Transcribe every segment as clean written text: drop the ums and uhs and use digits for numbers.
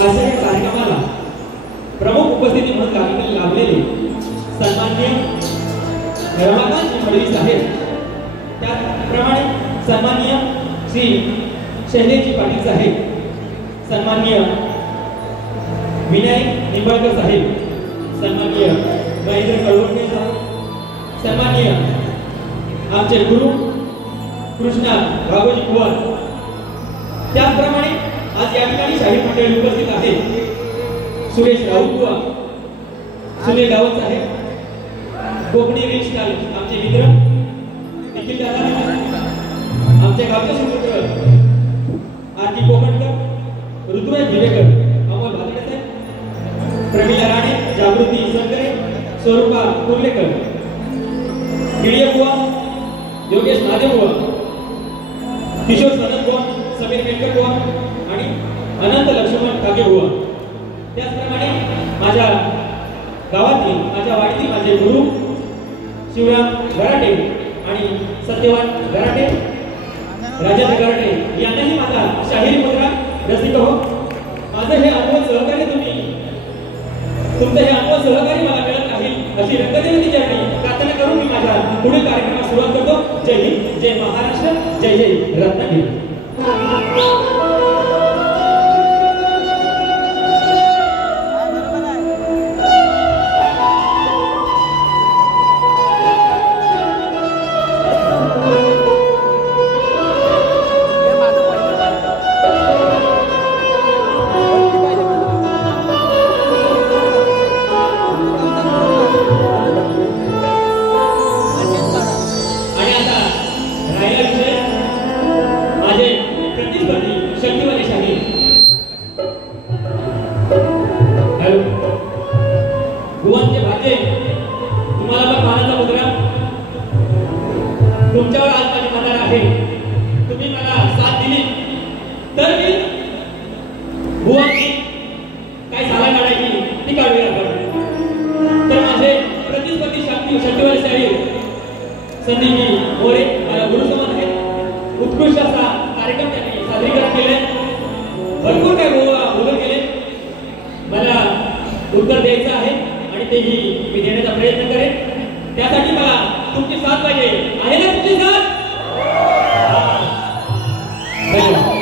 अशा या कार्यक्रमाला प्रमुख उपस्थिती म्हणून लाभलेले सन्माननीय रमाकांत फडणवीस साहेब, त्याचप्रमाणे सन्माननीय श्री शैलेशजी पाटील साहेब, सन्माननीय विनायक निंबाळकर साहेब, सन्माननीय महेंद्र कळवणकर साहेब, सन्माननीय आमचे गुरु कृष्णा भागवजी कुवार, त्याचप्रमाणे आज या ठिकाणी शाहीर मंडळी उपस्थित आहेत. सुरेश राऊत बुवा, सुनील गावत साहेब, कोकणी रिक्स कॉलेज आमचे मित्र निखिल दादा, आमच्या गावचे सुपुत्र आरती कोकणकर, ऋतुराज भिवेकर, अमोल भातडे साहेब, प्रमिला राणे, जागृती संकरे, स्वरूपा कुर्लेकर, गिळिये बुवा, योगेश नादेव बुवा, किशोर सनत बुवा, समीर मेटकर बुवा आणि अनंत लक्ष्मण काके बुवा. त्याचप्रमाणे माझ्या गावातील, माझ्या वाडीतील माझे गुरु शिवराम गराटे आणि सत्यवान गराटे, राजेंद्र गराटे यांनाही माझा शाहीर मुद्रा रसिक हो. माझं हे अनमोल सहकार्य तुमचं हे अनमोल सहकार्य मला मिळत राहील अशी रंगदेवती चरणी प्रार्थना करून मी माझ्या पुढील कार्यक्रमास सुरुवात करतो. जय हिंद, जय महाराष्ट्र, जय जय रत्नागिरी. तुमच्यावर आज माझी मदार आहे. तुम्ही मला साथ दिली तर मी बुवांची काय साला काढायची ती काढूया आपण. तर माझे प्रतिस्पर्धी शक्तिवाले शाहीर संदीपजी मोरे माझ्या गुरुसमान आहेत. उत्कृष्ट असा कार्यक्रम त्यांनी सादरीकरण केले. भरपूर काय बोलून गेले. मला उत्तर द्यायचं आहे आणि तेही मी देण्याचा प्रयत्न करेन. त्यासाठी मला तुमची साथ पाहिजे. आहे ना तुमची साथ? धन्यवाद.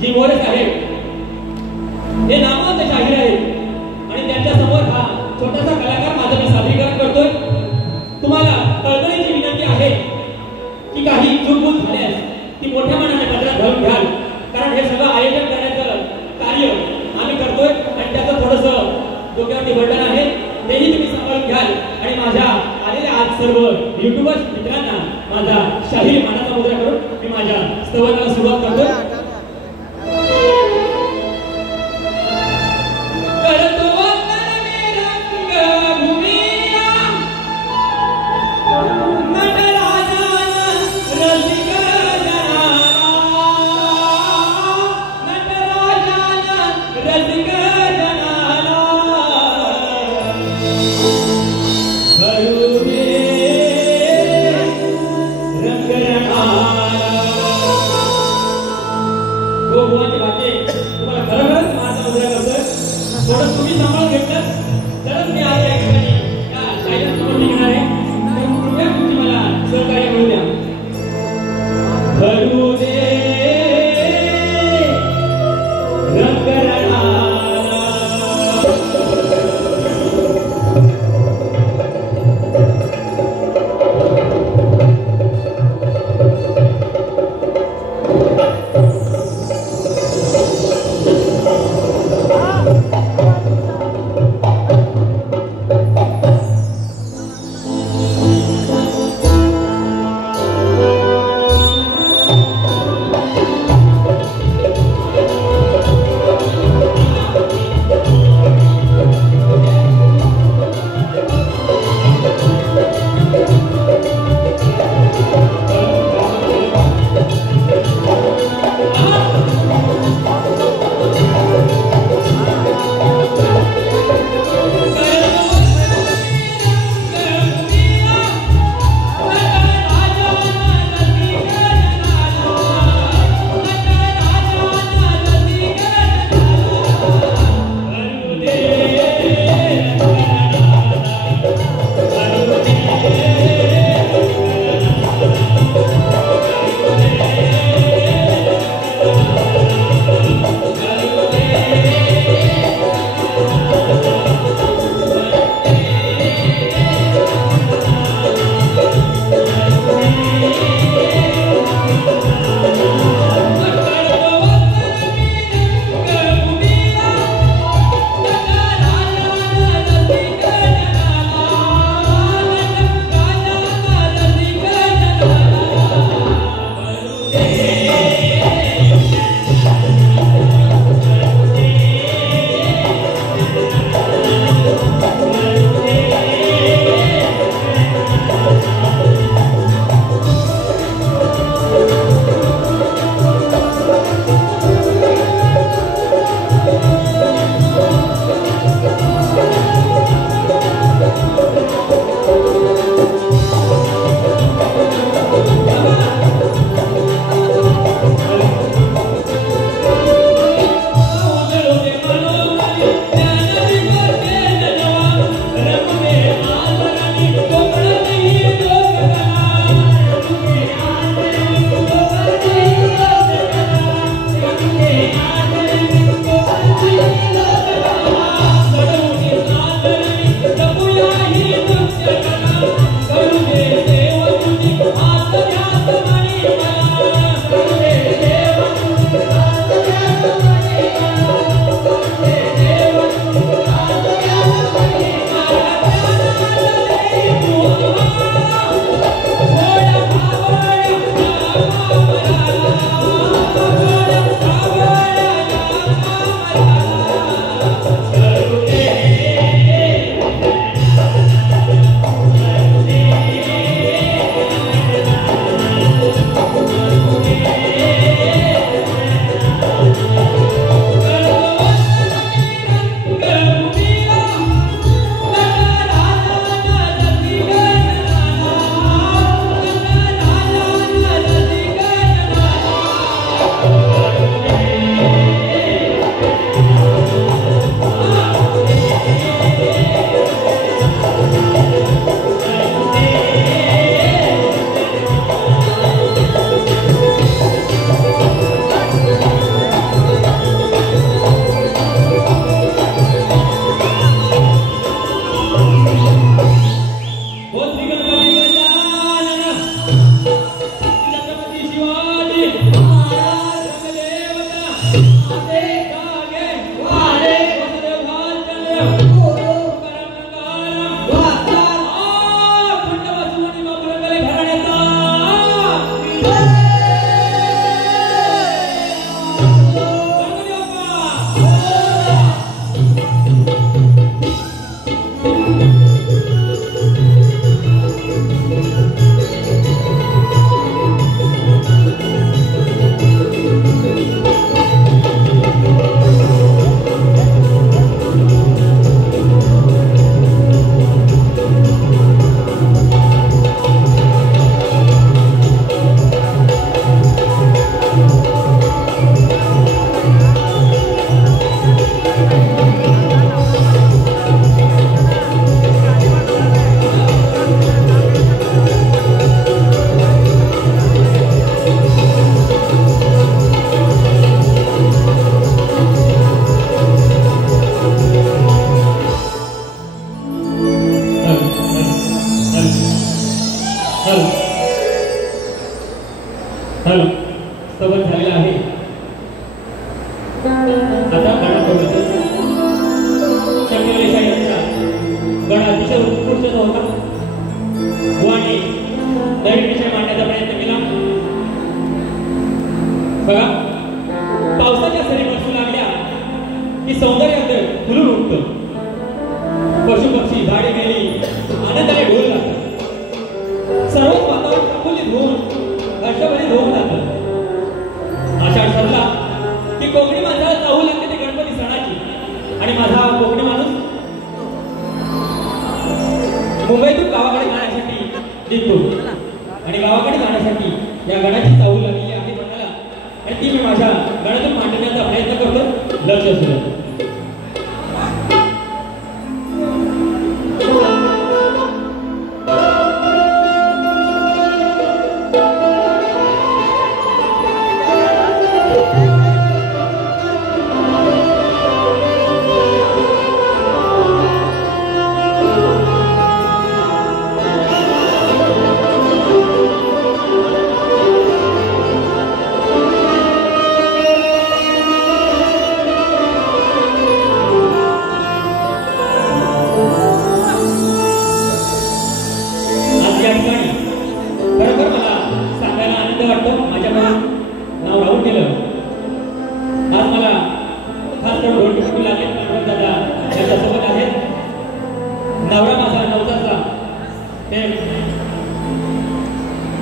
जी मोरे साहेब हे नामवंत शाहीर आहेत आणि त्यांच्या समोर हा छोटासा कलाकार माझं मी सादरीकरण करतोय. तुम्हाला कळकळीची विनंती आहे की काही चूकभूल झाल्यास ती मोठ्या मनाने पदरात घालून घ्याल, कारण हे सगळं आयोजन करण्याचं कार्य आम्ही करतोय आणि त्याचं थोडंसं डोक्यावरती बर्डन आहे, तेही तुम्ही सांभाळून घ्याल. आणि माझ्या आलेल्या आज सर्व युट्यूबर्स मित्रांना माझा शाहीर मानाचा मुद्रा करून मी माझ्या स्तवनाला सुरुवात करतोय. हॅलो हॅलो स्तवन झालेला आहे. आता गाणं बोलतो. शंकरलेशा यांचा गण अतिशय उत्कृष्ट होता. बुवाने नवीन विषय मांडण्याचा प्रयत्न केला. बघा, पावसाच्या सरी बसू लागल्या की सौंदर्य फुलून उठतं. पशु पक्षी झाडे गेली आनंदाने ढोल लागतात. सर्वच वातावरण प्रफुल्लित होऊन हर्षभरीत होऊन जातं. आषाढ सरला की कोकणी माणसाला चाहू लागते ते गणपती सणाची. आणि माझा कोकणी माणूस मुंबईतून गावाकडे जाण्यासाठी निघतो. आणि गावाकडे जाण्यासाठी या गणाची चाहू लागलेली आहे मनाला. आणि ती मी माझ्या गणातून मांडण्याचा प्रयत्न करतो. लक्ष असू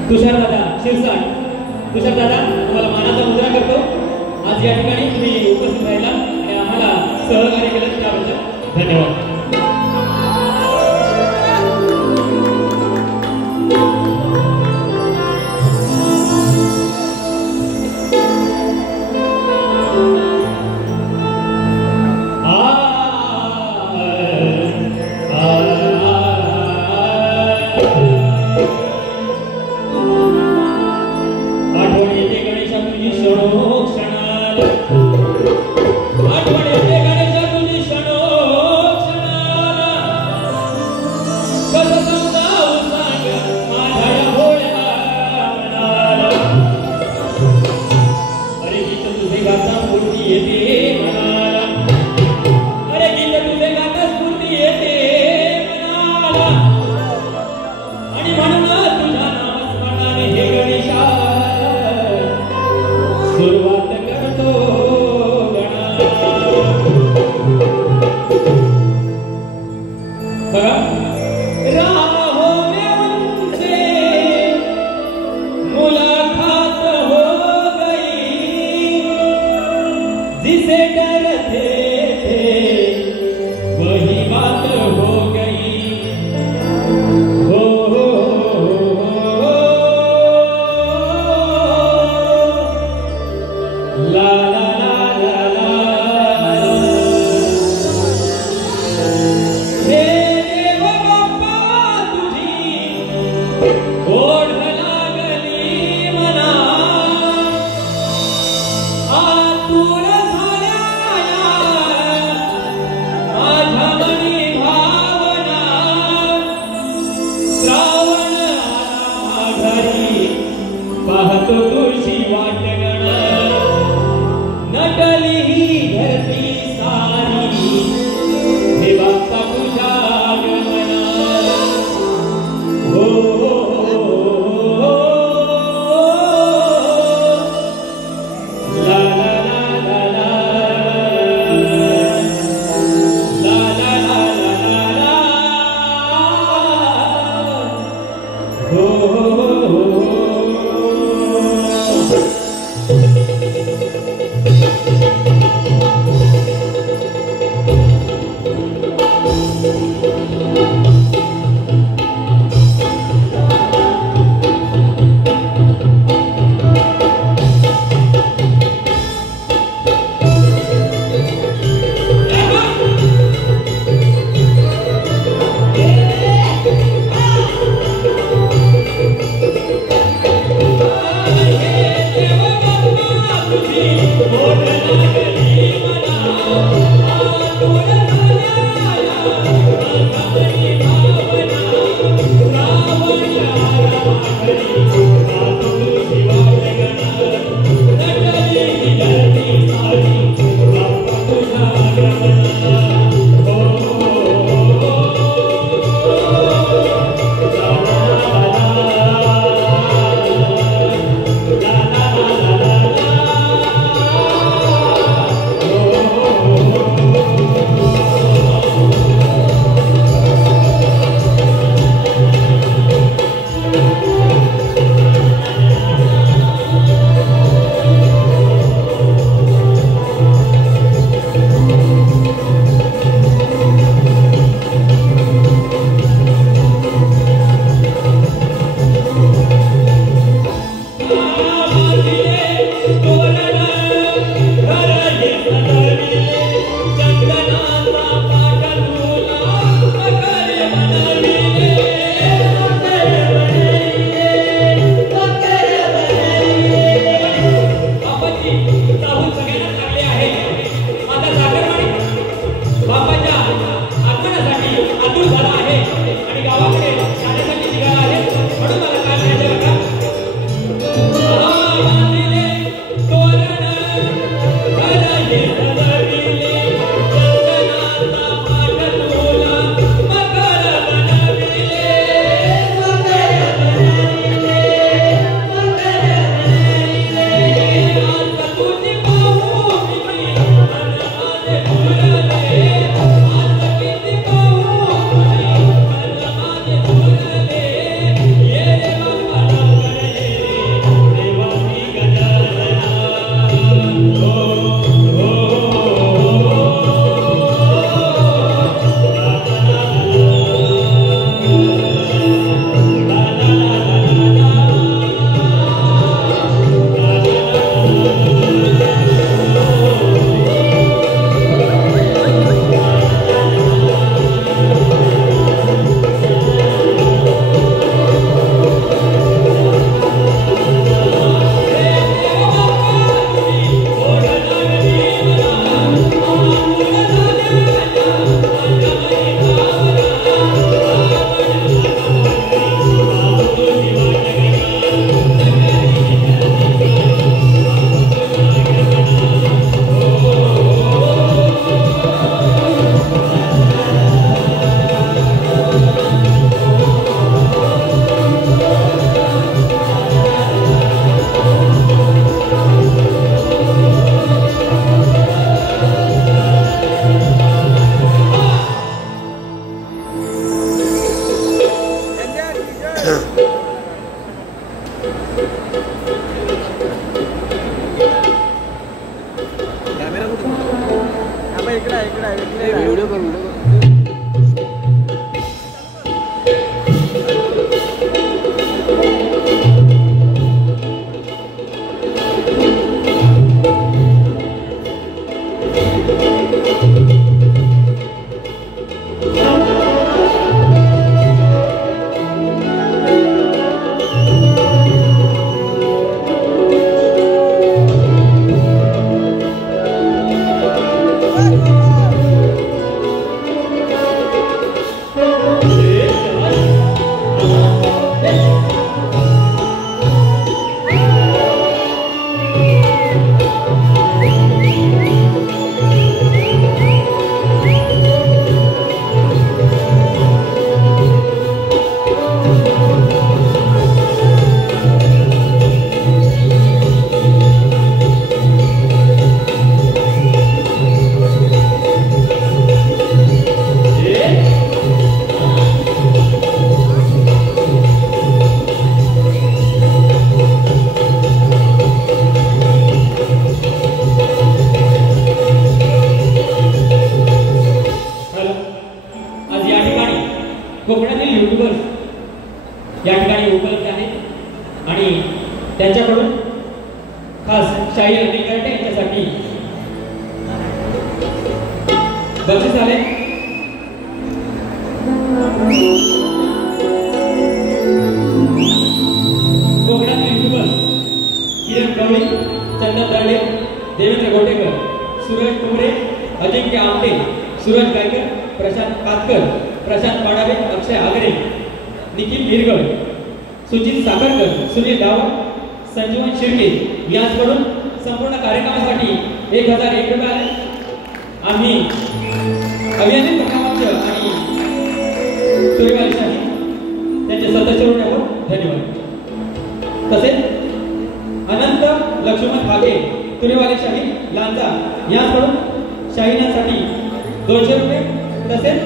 तुषार दादा शिरसाट. तुषार दादा तुम्हाला मानाचा मुद्रा करतो. आज या ठिकाणी तुम्ही उपस्थित राहिला आणि आम्हाला सहकार्य केलं त्याबद्दल धन्यवाद. व्हिडिओ कर कोकणातील युट्यूबर्स या ठिकाणी उपलब्ध आहेत आणि त्यांच्याकडून खास शाहीर अनिल कराटे यांच्यासाठी बक्षीस आले. कोकणातील युट्यूबर्स किरण गवळी, चंदन दळले, देवेंद्र गोटेकर, सूरज कुमरे, अजिंक्य आमटे, सूरज गायकर, प्रशांत कातकर, प्रशांत पाडावे, अक्षय आगरे, निखिल गिरगड, सुजित साखरकर, सुनील डावा, संजीवन शिर्के यांच्याकडून संपूर्ण कार्यक्रमासाठी 1001 रुपये आले. आम्ही अभियानिक प्रकारांच आणि तुरेवाली शाही त्यांचे सदस्य आहोत. धन्यवाद. तसेच अनंत लक्ष्मण भागे, तुरेवाली शाही लांजा यांच्याकडून शाहीनासाठी 200 रुपये. तसेच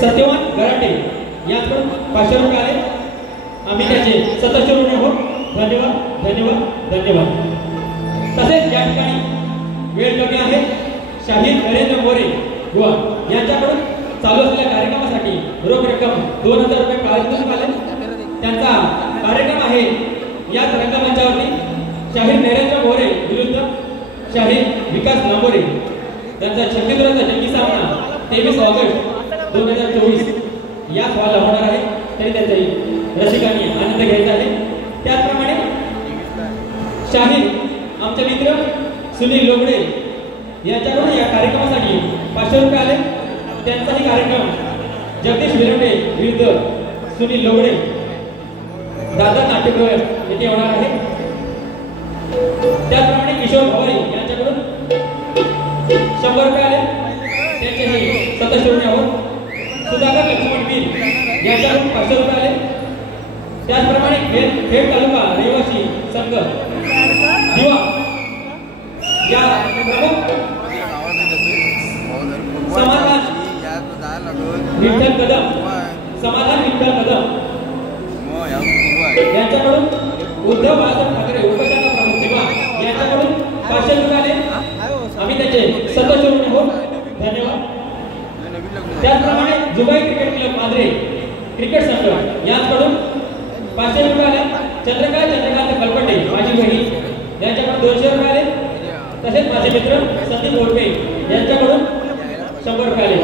सत्यवान गराटे यांच्याकडून 500 रुपये आले. आम्ही त्याचे सदस्य आहोत. धन्यवाद धन्यवाद धन्यवाद. तसेच या ठिकाणी वेळ कमी आहे. शाहीर नरेंद्र मोरे गोवा यांच्याकडून चालू असलेल्या कार्यक्रमासाठी रोख रक्कम 2000 रुपये पारितोषिक आले. त्यांचा कार्यक्रम आहे याच रंगमंचावरती शाहीर नरेंद्र मोरे विरुद्ध शाहीर विकास नामोरे. त्यांचा छत्तीसगडचा जंगी सामना 23 ऑगस्ट 2024 याच हॉलला होणार आहे. तरी त्याचा रसिकांनी आनंद घ्यायचा आहे. त्याचप्रमाणे शाहीर आमचे मित्र सुनील लोगडे यांच्याकडून या कार्यक्रमासाठी 500 रुपये आले. त्यांचाही कार्यक्रम जगदीश विरंडे विरुद्ध सुनील लोगडे दादर नाट्यगृह येथे होणार आहे. त्याचप्रमाणे किशोर भवारी यांच्याकडून 100 रुपये आले. त्यांचेही सदस्य आहोत. सुधाकर लक्ष्मण वीर यांच्याकडून 500 रुपये आले. त्याचप्रमाणे खेड तालुका रहिवासी संघ दिवा या प्रमुख समाधान विठ्ठल कदम यांच्याकडून उद्धव बाळासाहेब ठाकरे उपशाखा प्रमुख दिवा यांच्याकडून 500 रुपये आले. आम्ही त्याचे सदस्य आहोत. धन्यवाद. त्याचप्रमाणे जुबाई क्रिकेट क्लब मांजरे क्रिकेट संघ यांच्याकडून 500 रुपये आले. चंद्रकांत कलपटे माझी बहिणी यांच्याकडून 200 रुपये आले. तसेच माझे मित्र संदीप ओरपे यांच्याकडून 100 रुपये आले.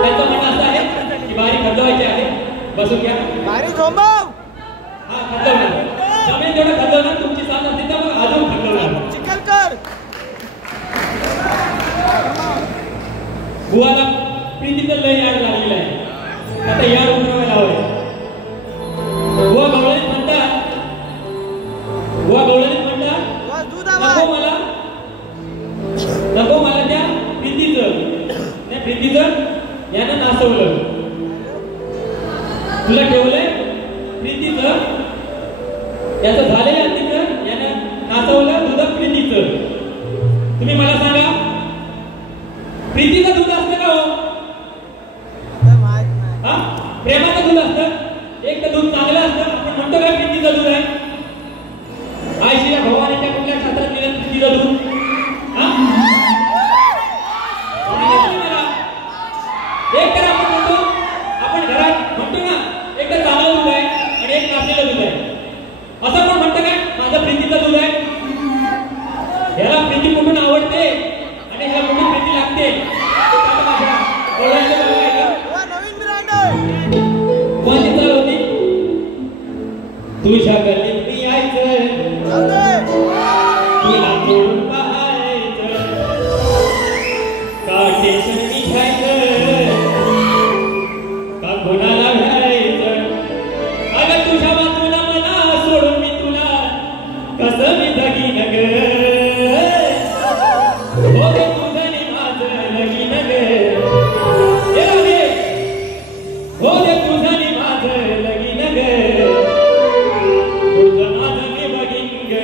त्यांचं म्हणणं असं आहे की बारी खंडवायची आहे. बसून घ्या. बारी झोंबव. हा खंडवणार जमीन तेवढं खंडवणार. तुमची साथ असते तर मग अजून खंडवणार. चिखलकर बुवाला प्रीतीचं लय याड लागलेलं आहे. आता याड उतरवायला हवंय. बुवा गवळणीत म्हणतात नको मला त्या प्रीतीचं यानं नाचवलं. तुला ठेवलंय प्रीतीचं याचं झालंय अंतिचं यानं नाचवलं दूध प्रीतीचं. तुम्ही मला सांगा प्रीतीचं दूध असतं का हो? म्हणतो काय प्रीतीचा दूध आहे? आईशीला भवानीच्या कुठल्या छात्रात दिलं प्रीतीचा दूध? एक तर आपण म्हणतो, आपण घरात म्हणतो ना, एक तर चांगलं दूध आहे आणि एक नाचलेलं दूध आहे. असं कोण म्हणतं काय माझं प्रीतीचं दूध आहे? ह्याला प्रीती कुठून आवडते आणि ह्याला कुठून प्रीती लागते? कोणती चाल होती? तुझ्या गल्लीत मी यायचं, तुला तोडून पाहायचं, का टेन्शन मी घ्यायचं, का कोणाला घ्यायचं? अगं तुझ्या बाजूला मला सोडून मी तुला कसं मी जगीन ग? हो गे तुझं नि माझं लगीन ग. हो गे तुझं नि माझं लगीन ग. तुझं माझं मी बघीन ग.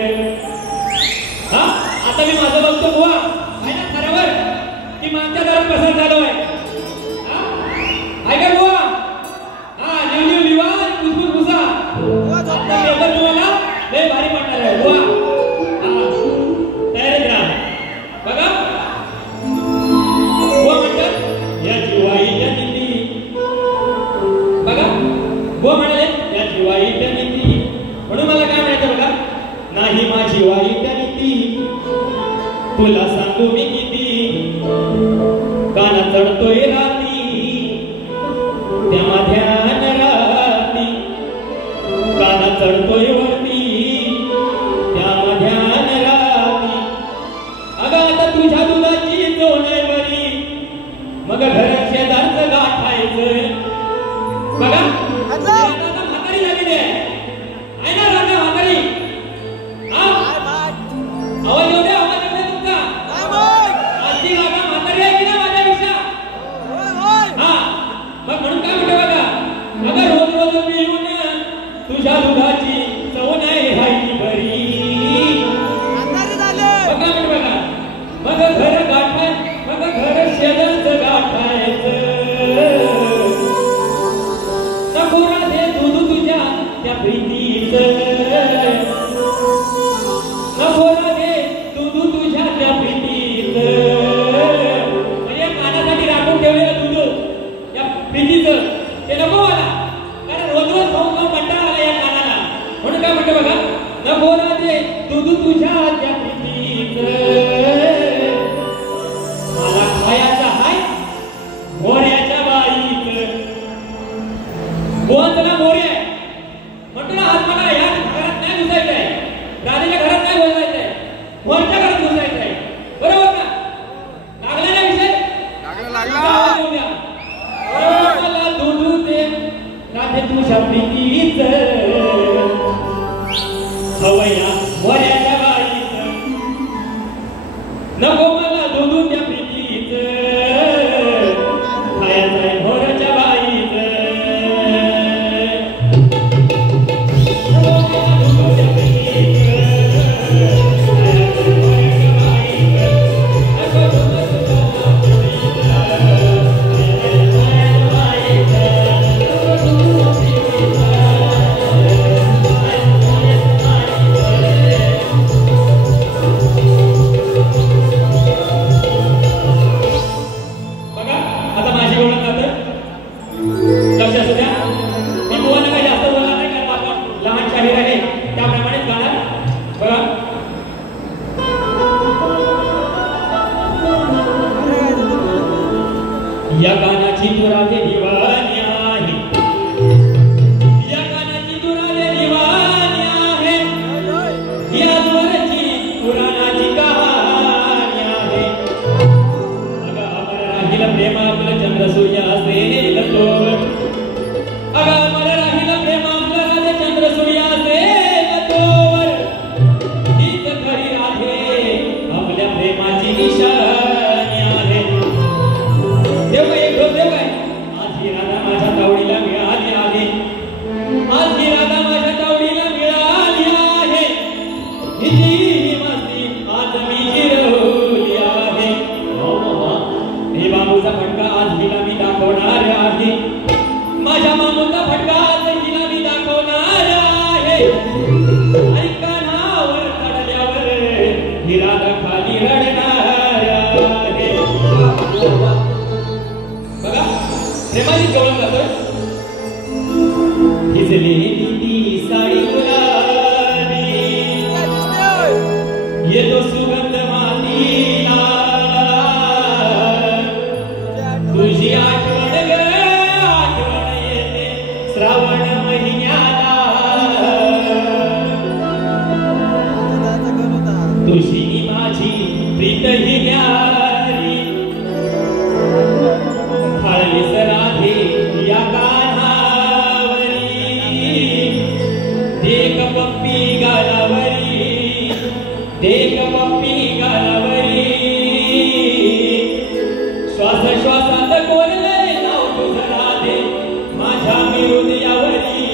हा आता मी माझं बघतो बुवा आहे ना खऱ्यावर की मागच्या दारात पसंत झालो आहे. ऐका बुवा, हा लिव लिवा कुसकुस कुसा आता लेबर तुम्हाला लय भारी पडणार आहे बुवा. हा तयारीत राहा. बघा बुवा म्हणतात याची वाईट नीती. बघा बुवा म्हणाले याची वाईट नीती, म्हणून मला काय म्हणायचं बघा, नाही माझी वाईट नीती तुला सांगू मी किती, काना चढतोय राती त्या ध्यान राती, काना चढतोय वरती त्या ध्यान राती. अगं आता तुझ्या दुधाची जोड बरी, मग घरात शेजारचं गाठायचं. बघा म्हातारी झालेली आहे ना राजा म्हातारी. आवाज येऊ द्या, आवाज येऊ द्या तुमचा. आजची राजा म्हातारी आहे की ना माझ्यापेक्षा? हा मग म्हणून काय म्हणतो बघा, अगं रोज रोज पिऊन तुझ्या दुधाची चव नाही राहिली बरी. मग काय म्हणतो बघा, मग घर गाठाय, मग घर शेजारचं गाठायचं. नको राधे दूध तुझ्या त्या प्रीतीचं, नको राधे दूध तुझ्या त्या प्रीतीचं. म्हणजे कानासाठी राखून ठेवलेलं दूध या प्रीतीचं ते नको मला, कारण रोज रोज खाऊन खाऊन कंटाळा आला या कानाला. म्हणून काय म्हणतो बघा, नको राधे दूध तुझ्या त्या प्रीतीचं. मला खायचा हाय मोऱ्याच्या बाईचं. बोलताना मोरे आहे म्हणतो ना, आज मला या घरात नाही घुसायचं आहे, राजाच्या घरात नाही बोलायचं आहे, मोरच्या घरात घुसायचं आहे. बरोबर ना? लागला ना विषय? लागला. मला दूध दे राधे तुझ्या प्रीतीचं, हवया मोऱ्याच्या बाईचं. नको मला दूध त्या प्रीतीचं, खायचं आहे मोऱ्याच्या बाईचं. या गाण्याची तुरावे दिवाणी आहे, या गाण्याची तुरावे दिवाणी आहे, या स्वराची पुराणाची कहाणी आहे. अगं अमर राहील प्रेम आपलं चंद्र सूर्य असेल तोवर, अगं अमर राहील प्रेम आपलं चंद्र सूर्य असेल तोवर, हीच खरी आहे आपल्या प्रेमाची निशाणी आहे. देव काय आज ही राधा माझ्या तावडीला मिळाली आहे, आज ही राधा माझ्या तावडीला मिळाली आहे, हिची मस्ती आज मी जिरवली आहे. हे बाबूचा फटका आज हिला मी दाखवणार आहे, माझ्या बाबूचा फटका प्रेमाने गवळण जातोय. भिजलेली ती साडी गुलाबी येतो सुगंध मातीला तुझी आठवण ग आठवण येते श्रावण महिन्याला तुझी माझी प्रीत ही न्यारी हळलीस राधे या कान्हावरी देख पप्पी गालावरी देख पप्पी गालावरी श्वास श्वासात कोरलंय नाव तुझं राधे माझ्या हृदयावरी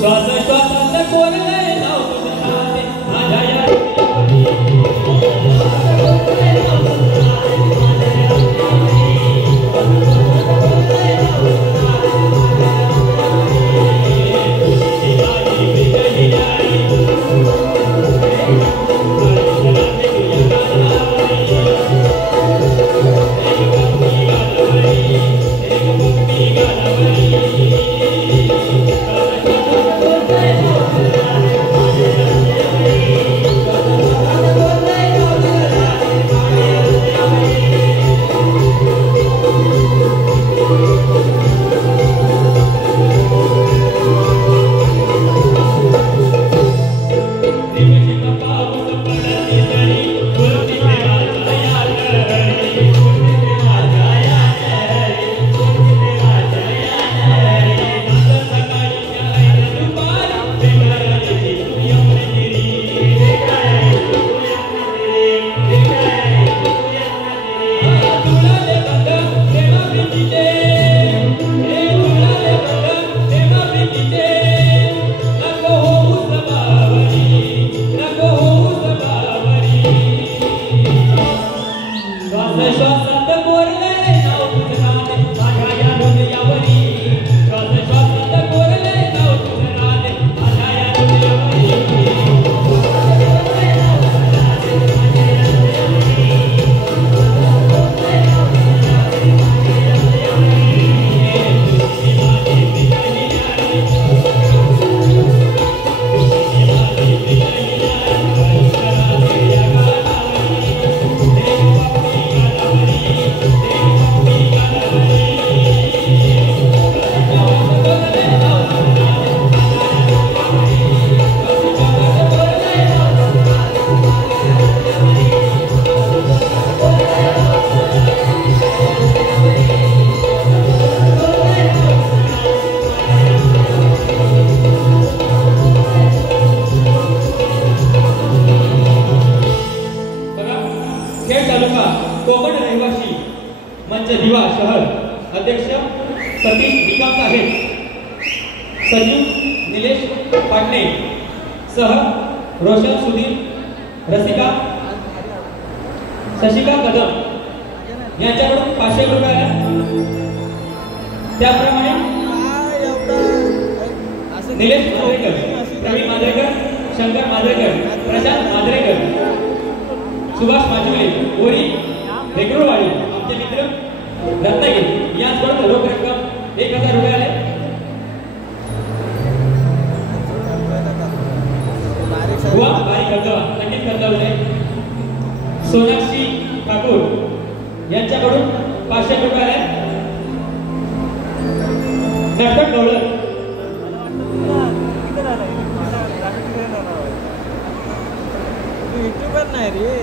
श्वास श्वासात कोरलंय नाव तुझं राधे माझ्या या कोकण रहिवासी मंच दिवा शहर अध्यक्ष सतीश निकम साहेब, सचिव निलेश पाटणे सह रोशन सुधीर रसिका शशिका कदम यांच्याकडून 500 रुपये. त्याप्रमाणे निलेश मांजरेकर, प्रवीण मांजरेकर, शंकर मांजरेकर, प्रशांत मांजरेकर, सुभाष माजुले, ओरी रेगुरवाडी आमचे मित्र रत्नागिरी यांच्याकडून रोख रक्कम 1000 रुपये आले. हुआ बारी कर्तव्य नक्कीच कर्तव्य. सोनाक्षी ठाकूर यांच्याकडून 500 रुपये आले. नटखट गवळण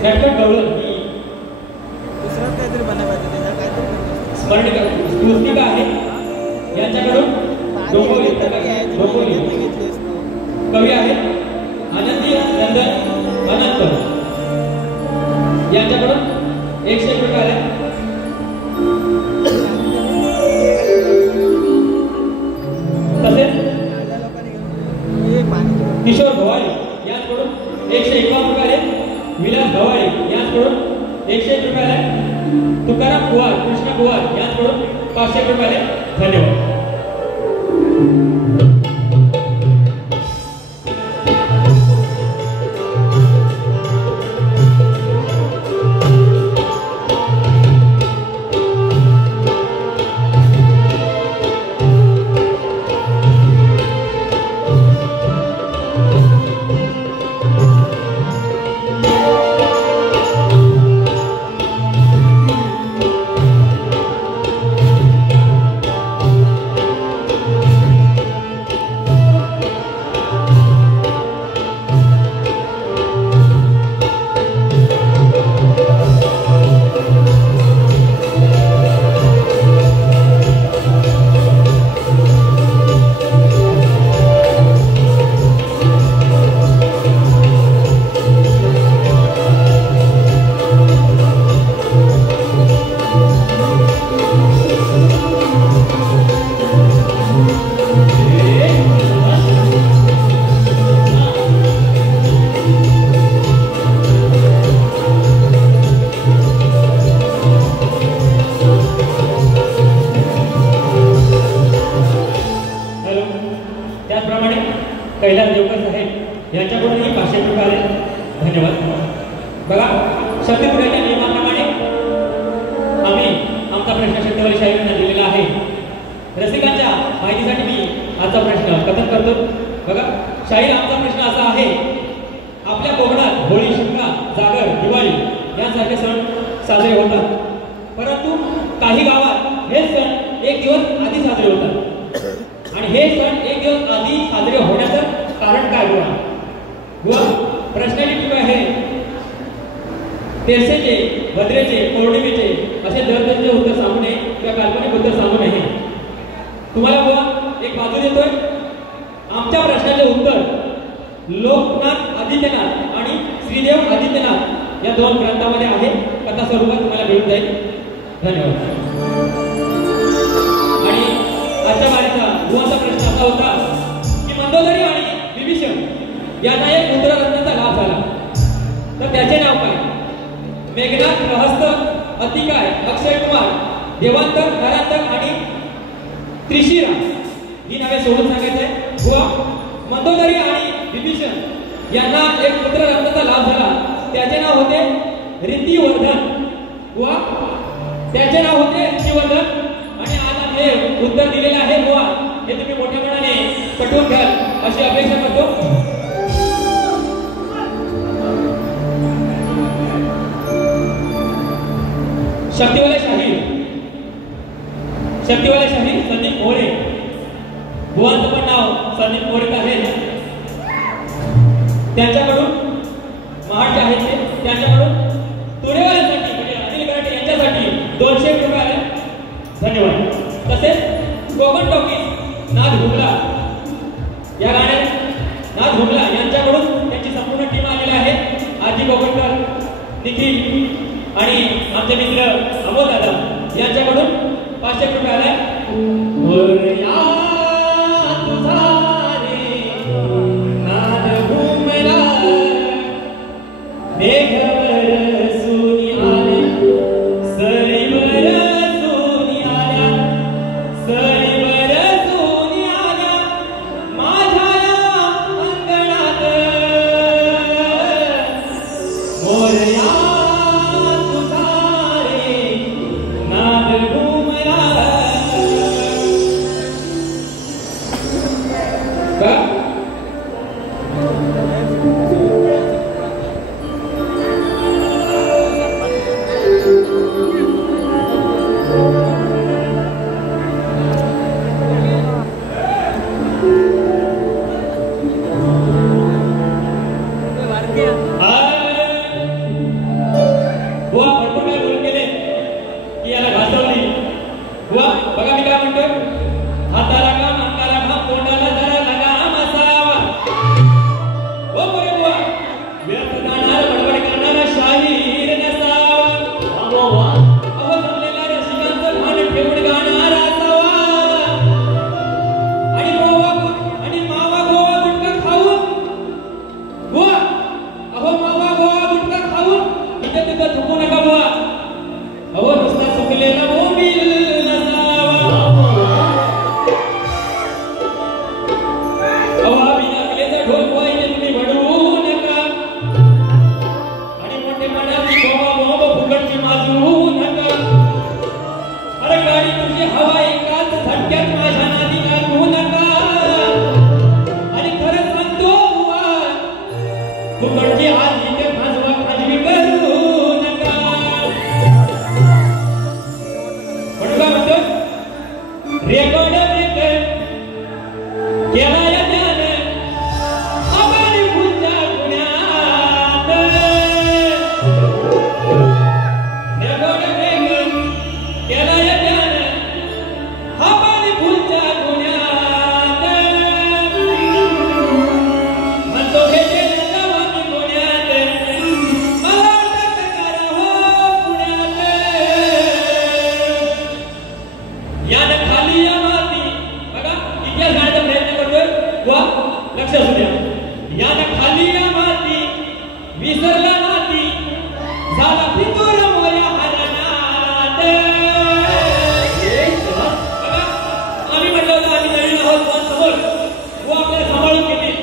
नटखट गवळण स्मरणिका आहे यांच्याकडून डोंबोली कवी आहे आनंदी नंदन अनंत यांच्याकडून 100 रुपये आले. तसेच किशोर भवारी यांच्याकडून 151 रुपये आले. विलास भवारी यांच्याकडून 101 रुपये आले. तुकाराम कुवार, कृष्ण कुवार यांच्याकडून 500 रुपये आले. धन्यवाद. कैलास देवकर साहेब यांच्याकडूनही 500 रुपये आले. धन्यवाद. बघा, शक्तीपुराच्या नियमाप्रमाणे आम्ही आमचा प्रश्न शक्तीवाली शाहीरांना दिलेला आहे. रसिकांच्या माहितीसाठी मी आजचा प्रश्न कथन करतो. बघा, शाहीर आमचा प्रश्न असा आहे. आपल्या कोकणात होळी, शिमगा, जागर, दिवाळी यांसारखे सण साजरे होतात, परंतु काही गावात हे सण एक दिवस आधी साजरे होतात. आणि हे सण एक दिवस आधी साजरे होण्याचं कारण काय बुवा? प्रश्नाची टीका आहे. तेरसेचे, भद्रेचे, पौर्णिमेचे असे दरदरचे उत्तर सांगू नये किंवा काल्पनिक उत्तर सांगू नये. तुम्हाला बुवा एक बाजू देतोय. आमच्या प्रश्नाचे उत्तर लोकनाथ आदित्यनाथ आणि श्रीदेव आदित्यनाथ या 2 ग्रंथामध्ये आहे. कथा स्वरूपात तुम्हाला मिळून जाईल. धन्यवाद. आणि आजच्या बारीचा बुवाचा प्रश्न असा होता की मंदोदरी आणि विभीषण यांना एक रुद्ररत्नाचा लाभ झाला, तर त्याचे नाव काय? मेघनाथ, रहस्त, अतिकाय, अक्षय कुमार, देवांतर, नरांतर आणि त्रिशिरा ही नावे सोडून सांगायचे. बुवा, मंदोदरी आणि विभीषण यांना एक पुत्ररत्नाचा लाभ झाला, त्याचे नाव होते रीतिवर्धन. बुवा, त्याचे नाव होते रीतिवर्धन. आणि आज आम्ही हे उत्तर दिलेले आहे. बुवा, हे तुम्ही मोठ्यापणाने पटवून घ्याल अशी अपेक्षा करतो. शक्तीवाले शाहीर संदीप मोरे. बुवांचं पण नाव संदीप मोरे आहे. त्यांच्याकडून महाडचे आहेत ते, त्यांच्याकडून तुरेवाल्यांसाठी म्हणजे अनिल गराटे यांच्यासाठी 200 रुपये आले. धन्यवाद. तसेच कोकण टॉकीज नाद घुमला या गाण्यात नाद घुमला यांच्याकडून त्यांची संपूर्ण टीम आलेली आहे. आजी कोकणकर, निखिल आणि आमचे मित्र अमोल दादा यांच्याकडून 500 रुपये आले. वो आपल्याला सांभाळून घेतील.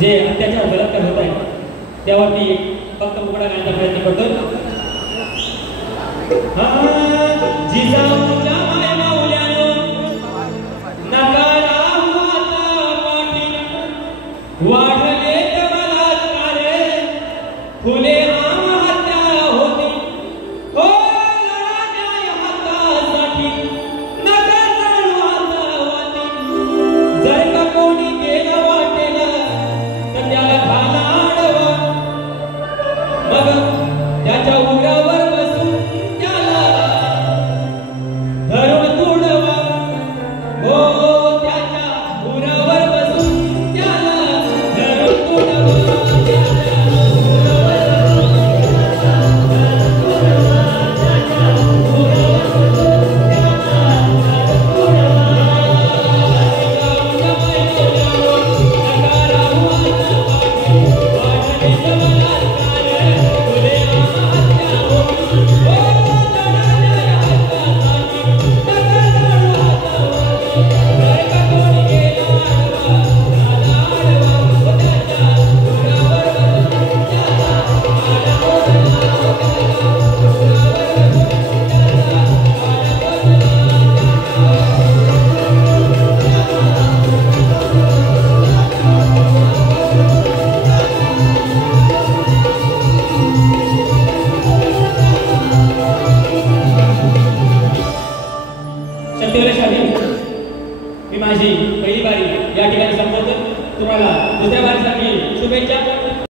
जे अत्याचार बलात्कार होत आहे त्यावरती फक्त मुकडा घालण्याचा प्रयत्न करतोय. जिजाऊच्या माय माऊल्यानो नकारा हाता पाठी वाढले बलात्कार फुले आत्महत्या होती हो लढा न्याय हक्कासाठी नका लढू हातावाती जर का कोणी गेला वाटेला तर त्याला घाला आडवा मग त्याच्या उरावर बसून त्याला धरून तुडवा हो त्याच्या उरावर बसून त्याला धरून तुडवा मी माझी पहिली बारी या ठिकाणी संपवतो. तुम्हाला दुसऱ्या बारीसाठी शुभेच्छा.